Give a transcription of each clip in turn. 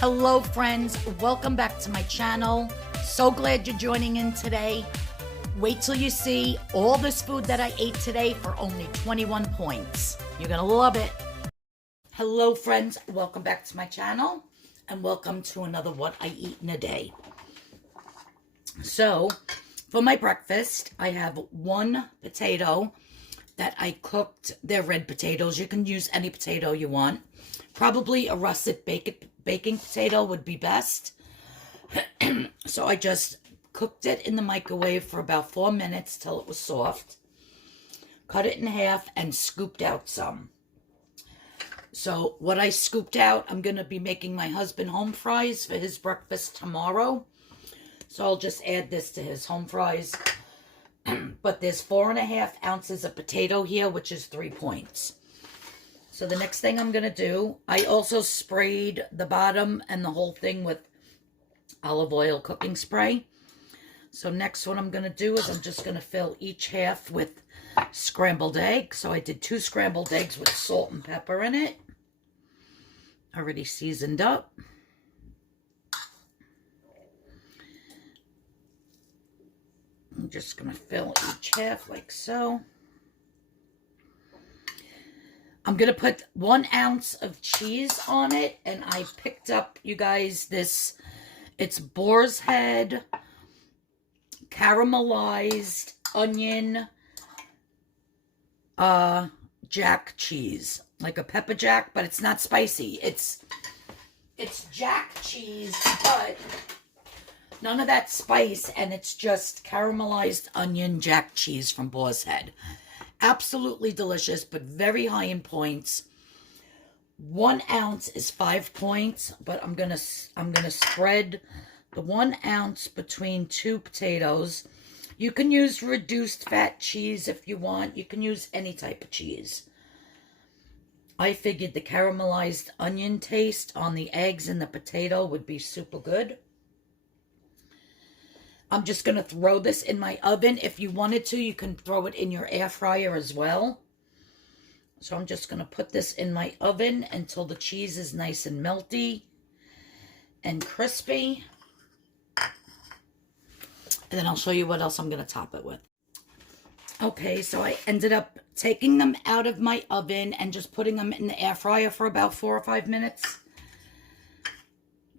Hello friends, welcome back to my channel. So glad you're joining in today. Wait till you see all this food that I ate today for only 21 points. You're gonna love it. Hello friends, welcome back to my channel and welcome to another What I Eat in a Day. So for my breakfast, I have one potato that I cooked. They're red potatoes. You can use any potato you want. Probably a russet baking potato would be best. So I just cooked it in the microwave for about 4 minutes till it was soft. Cut it in half and scooped out some. So what I scooped out, I'm going to be making my husband home fries for his breakfast tomorrow. So I'll just add this to his home fries. But there's 4.5 ounces of potato here, which is 3 points. So the next thing I'm going to do, I also sprayed the bottom and the whole thing with olive oil cooking spray. So next what I'm going to do is I'm just going to fill each half with scrambled eggs. So I did 2 scrambled eggs with salt and pepper in it. Already seasoned up. I'm just going to fill each half like so. I'm going to put 1 ounce of cheese on it. And I picked up, you guys, this, it's Boar's Head, caramelized onion, jack cheese. Like a pepper jack, but it's not spicy. It's jack cheese, but none of that spice, and it's just caramelized onion jack cheese from Boar's Head. Absolutely delicious, but very high in points. 1 ounce is 5 points, but I'm gonna spread the 1 ounce between 2 potatoes. You can use reduced fat cheese if you want. You can use any type of cheese. I figured the caramelized onion taste on the eggs and the potato would be super good. I'm just going to throw this in my oven. If you wanted to, you can throw it in your air fryer as well. So I'm just going to put this in my oven until the cheese is nice and melty and crispy. And then I'll show you what else I'm going to top it with. Okay, so I ended up taking them out of my oven and just putting them in the air fryer for about 4 or 5 minutes.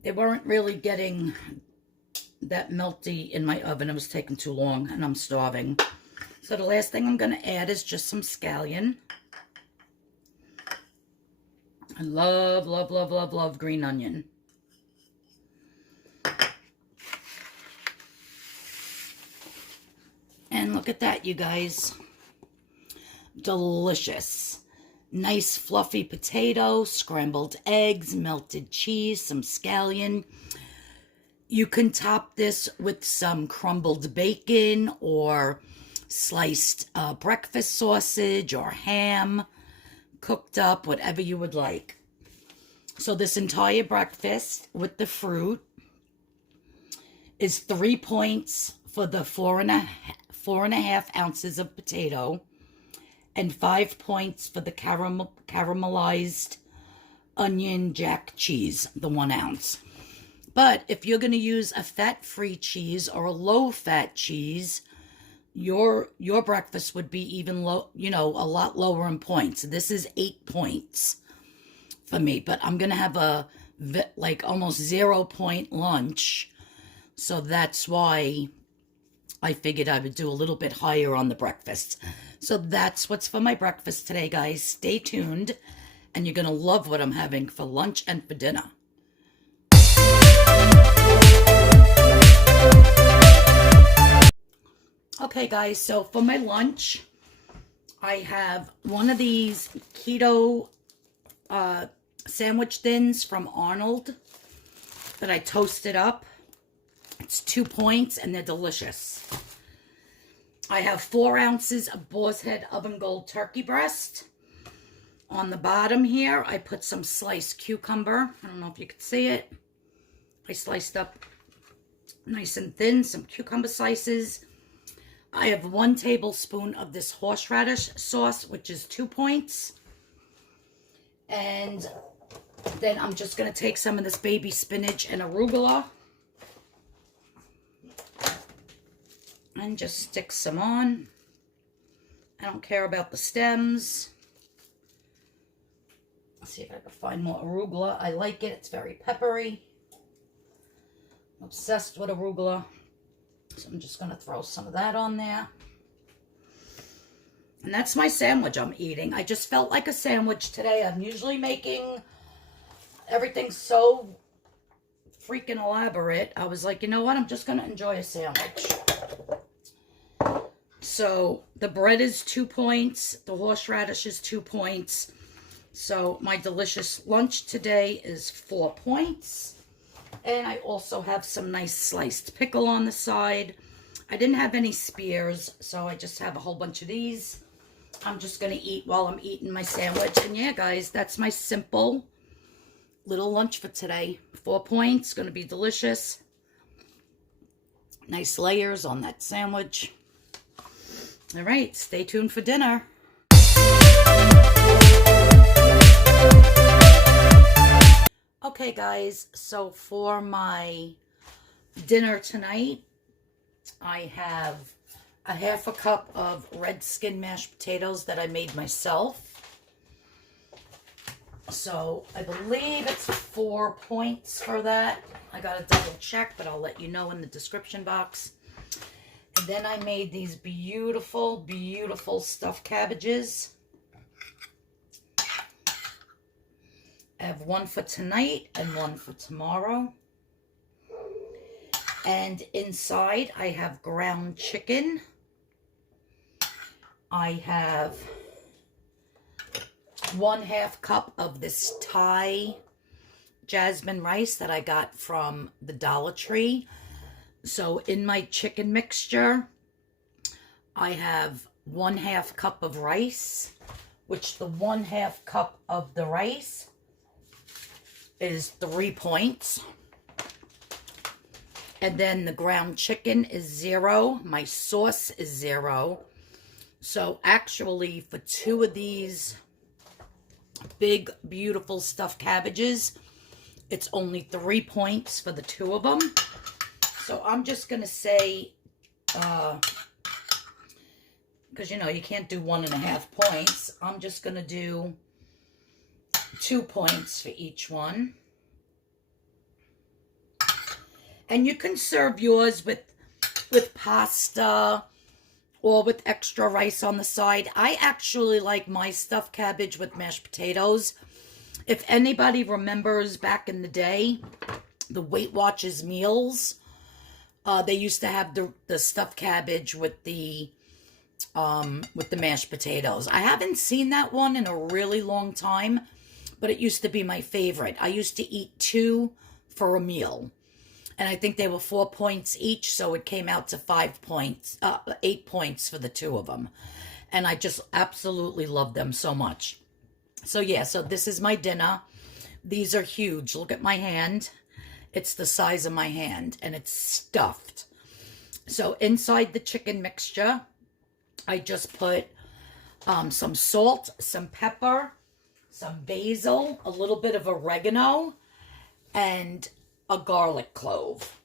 They weren't really getting that melty in my oven. It was taking too long and I'm starving. So the last thing I'm going to add is just some scallion. I love, love, love, love, love green onion. And look at that, you guys. Delicious. Nice fluffy potato, scrambled eggs, melted cheese, some scallion. You can top this with some crumbled bacon or sliced breakfast sausage or ham, cooked up, whatever you would like. So this entire breakfast with the fruit is 3 points for the 4.5 ounces of potato and 5 points for the caramelized onion jack cheese, the 1 ounce. But if you're going to use a fat-free cheese or a low-fat cheese, your breakfast would be even low, a lot lower in points. This is 8 points for me, but I'm going to have a like almost 0 point lunch. So that's why I figured I would do a little bit higher on the breakfast. So that's what's for my breakfast today, guys. Stay tuned, and you're going to love what I'm having for lunch and for dinner. Okay, guys, so for my lunch, I have one of these keto sandwich thins from Arnold that I toasted up. It's 2 points, and they're delicious. I have 4 ounces of Boar's Head Oven Gold turkey breast. On the bottom here, I put some sliced cucumber. I don't know if you can see it. I sliced up nice and thin some cucumber slices. I have 1 tablespoon of this horseradish sauce, which is 2 points. And Then I'm just going to take some of this baby spinach and arugula and just stick some on. I don't care about the stems. Let's see if I can find more arugula. I like it. It's very peppery. I'm obsessed with arugula. So I'm just going to throw some of that on there. And that's my sandwich I'm eating. I just felt like a sandwich today. I'm usually making everything so freaking elaborate. I was like, you know what? I'm just going to enjoy a sandwich. So the bread is 2 points. The horseradish is 2 points. So my delicious lunch today is 4 points. And I also have some nice sliced pickle on the side. I didn't have any spears, so I just have a whole bunch of these. I'm just going to eat while I'm eating my sandwich. And yeah, guys, that's my simple little lunch for today. 4 points, going to be delicious. Nice layers on that sandwich. All right, stay tuned for dinner. Okay, guys, so for my dinner tonight, I have a half a cup of red skin mashed potatoes that I made myself. So I believe it's 4 points for that. I got to double check, but I'll let you know in the description box. And then I made these beautiful, beautiful stuffed cabbages. I have one for tonight and one for tomorrow. And inside I have ground chicken. I have 1/2 cup of this Thai jasmine rice that I got from the Dollar Tree. So in my chicken mixture, I have 1/2 cup of rice, which the 1/2 cup of the rice is 3 points. And then the ground chicken is 0. My sauce is 0. So actually for 2 of these big, beautiful stuffed cabbages, it's only 3 points for the 2 of them. So I'm just going to say, because, you know, you can't do 1.5 points. I'm just going to do 2 points for each one. And you can serve yours with pasta or with extra rice on the side. I actually like my stuffed cabbage with mashed potatoes. If anybody remembers back in the day, the Weight Watchers meals, they used to have the stuffed cabbage with the mashed potatoes. I haven't seen that one in a really long time, but it used to be my favorite. I used to eat 2 for a meal. And I think they were 4 points each, so it came out to 8 points for the 2 of them. And I just absolutely love them so much. So yeah, so this is my dinner. These are huge. Look at my hand. It's the size of my hand, and it's stuffed. So inside the chicken mixture, I just put some salt, some pepper, some basil, a little bit of oregano, and a garlic clove,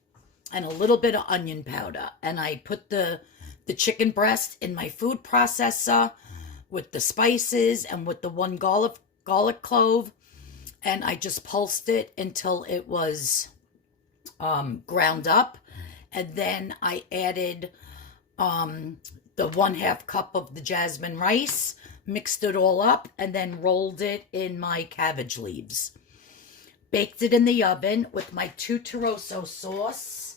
and a little bit of onion powder. And I put the chicken breast in my food processor with the spices and with the 1 garlic clove, and I just pulsed it until it was ground up. And then I added the 1/2 cup of the jasmine rice, mixed it all up, and then rolled it in my cabbage leaves. Baked it in the oven with my Tuturoso sauce.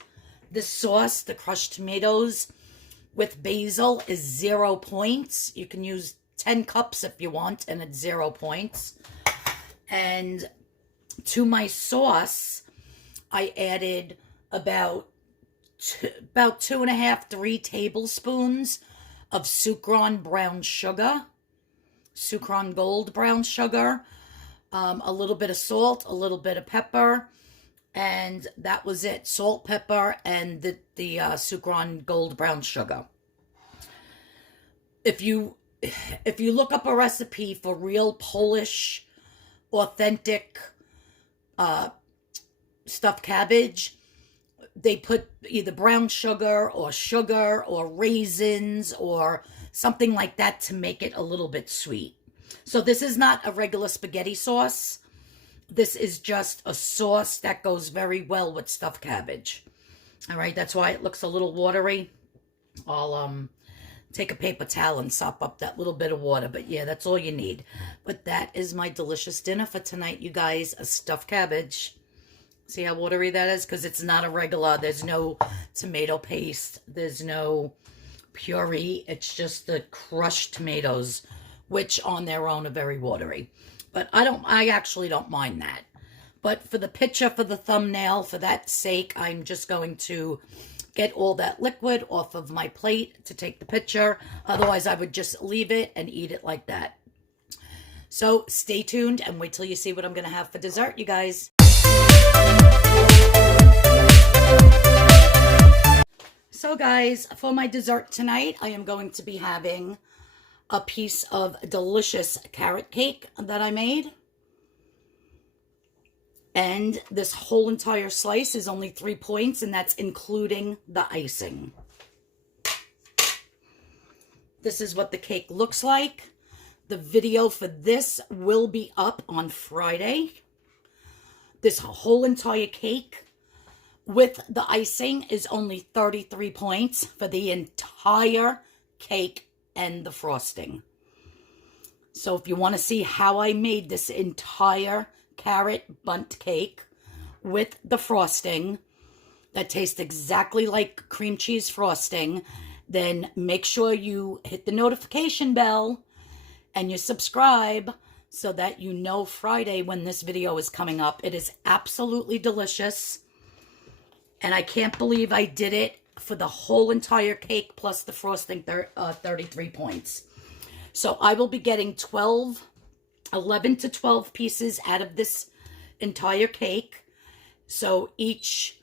This sauce, the crushed tomatoes with basil, is 0 points. You can use 10 cups if you want, and it's 0 points. And to my sauce, I added about 2.5, 3 tablespoons of Sucron brown sugar, Sucron gold brown sugar, a little bit of salt, a little bit of pepper, and that was it. Salt, pepper, and the Sucron gold brown sugar. If you look up a recipe for real Polish, authentic stuffed cabbage, they put either brown sugar or raisins or something like that to make it a little bit sweet. So this is not a regular spaghetti sauce. This is just a sauce that goes very well with stuffed cabbage. All right, that's why it looks a little watery. I'll take a paper towel and sop up that little bit of water. But yeah, that's all you need. But that is my delicious dinner for tonight, you guys. A stuffed cabbage. See how watery that is? Because it's not a regular. There's no tomato paste. There's no puree. It's just the crushed tomatoes, which on their own are very watery. But I actually don't mind that. But for the picture, for the thumbnail, for that sake, I'm just going to get all that liquid off of my plate to take the picture. Otherwise, I would just leave it and eat it like that. So stay tuned and wait till you see what I'm going to have for dessert, you guys. So guys, for my dessert tonight, I am going to be having a piece of delicious carrot cake that I made. And this whole entire slice is only 3 points, and that's including the icing. This is what the cake looks like. The video for this will be up on Friday. This whole entire cake with the icing is only 33 points for the entire cake and the frosting. So if you want to see how I made this entire carrot bundt cake with the frosting that tastes exactly like cream cheese frosting, then make sure you hit the notification bell and you subscribe so that you know Friday when this video is coming up. It is absolutely delicious. And I can't believe I did it for the whole entire cake plus the frosting, 33 points. So I will be getting 11 to 12 pieces out of this entire cake. So each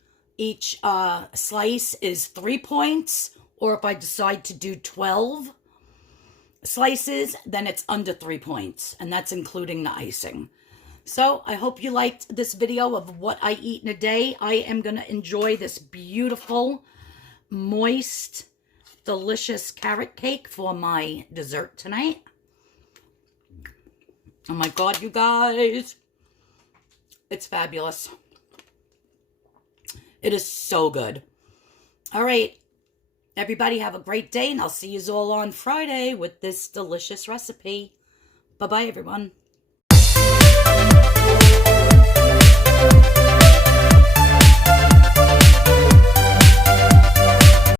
slice is 3 points, or if I decide to do 12 slices, then it's under 3 points, and that's including the icing. So I hope you liked this video of what I eat in a day. I am going to enjoy this beautiful, moist, delicious carrot cake for my dessert tonight. Oh my God, you guys. It's fabulous. It is so good. All right. Everybody have a great day, and I'll see you all on Friday with this delicious recipe. Bye-bye, everyone.